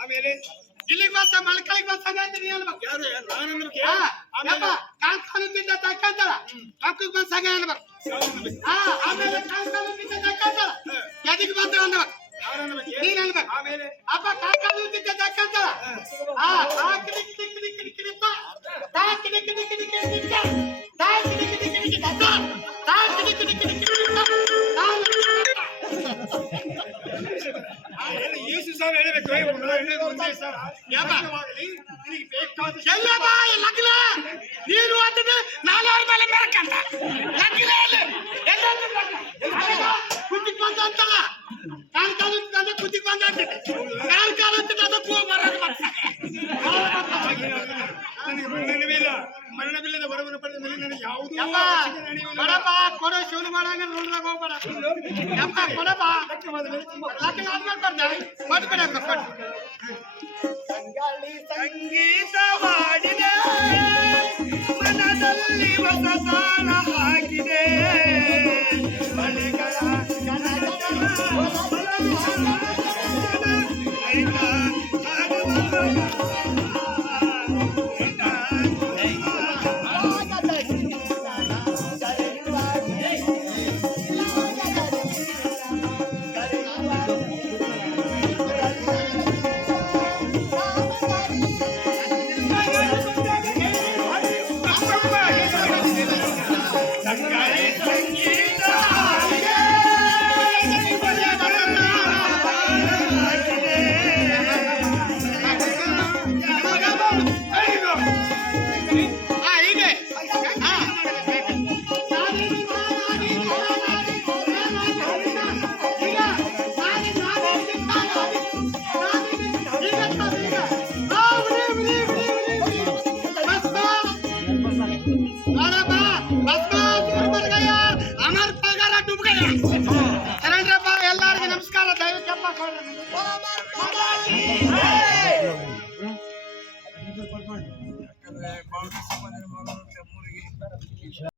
ಆಮೇಲೆ ಇಲ್ಲಿಗೆ bus ಮಲ್ಕಳಿಗೆ bus ಆಗಂತೀನಿ ಅನ್ಬೇಕು. ಯಾರು ನಾನು ಕಾಲ್ಕಾಲುತ್ತಿದ್ದ ತಕ್ಕಂತಾಳ ಕಕ್ಕಗೆ ಬಸ್ ಆಗ ಅನ್ಬೇಕು. ಆಮೇಲೆ ಕಾಲ್ಕಾಲುತ್ತಿದ್ದ ತಕ್ಕಂತಾಳ ಎದಿಗೆ ಬಂದ ಅನ್ಬೇಕು. ನೀನ್ ಅನ್ಬೇಕು. ಆಮೇಲೆ ಅಪ್ಪ ಕಾಲ್ಕಾಲುತ್ತಿದ್ದ ತಕ್ಕಂತಾಳ ಕಿಡಿ ಕಿಡಿ ಕಿಡಿ ಕಿಡಿ ಕಿಡಿ ತಾ ಕಿಡಿ ಕಿಡಿ ಕಿಡಿ ಕಿಡಿ ತಾ ಕಿಡಿ ಕಿಡಿ ಕಿಡಿ ಕಿಡಿ ತಾ ಕಿಡಿ ಕಿಡಿ ಕಿಡಿ ಕಿಡಿ ಯೇಸು ಸರ್ ಹೇಳಬೇಕು ಒಂದೇ ಸರ್ ಎಲ್ಲಪ್ಪ ಲಗ್ನ ನೀನು ಅಂತಂದ್ರೆ ನಾನು ಅವ್ರ ಮೇಲೆ ಮೆರಕಂತ ಲಗ್ನ ಕುತ್ತಿಗೆ ಬಂದ ಅಂತಲ್ಲ ಕಾಲ್ ಕಾಲು ಅಂದ್ರೆ ಕುತ್ತಿಗೆ ಬಂದ ಅಂತಿದೆ ಕಾಲ್ ಕಾಲು ಅಂತ ಅದಕ್ಕೂ ಬರೋದು ಮರಣವಿಲ್ಲದ ವರವನ್ನು ಪಡೆದ ಮೇಲೆ ನನಗೆ ಯಾವುದೂ ಕೊಡಪ್ಪ ಕೊಡೋ ಶಿವನ ಮಾಡಂಗ ನೋಡ್ದಾಗ ಹೋಗ್ಬೇಡ ಯಪ್ಪ ಕೊಡಪ್ಪ ಲಗ್ನ ಆದ್ಮೇಲೆ ಬರ್ತಾರೆ ಕೊಟ್ಟು ಸಂಗೀತ ಹಾಡಿದೆ ಮನದಲ್ಲಿ ಹೊಸ ತಾಳ ಹಾಕಿದೆ ಮಳೆಗಳ ಎಲ್ಲರಿಗೂ ನಮಸ್ಕಾರ. ದಯವಿಟ್ಟು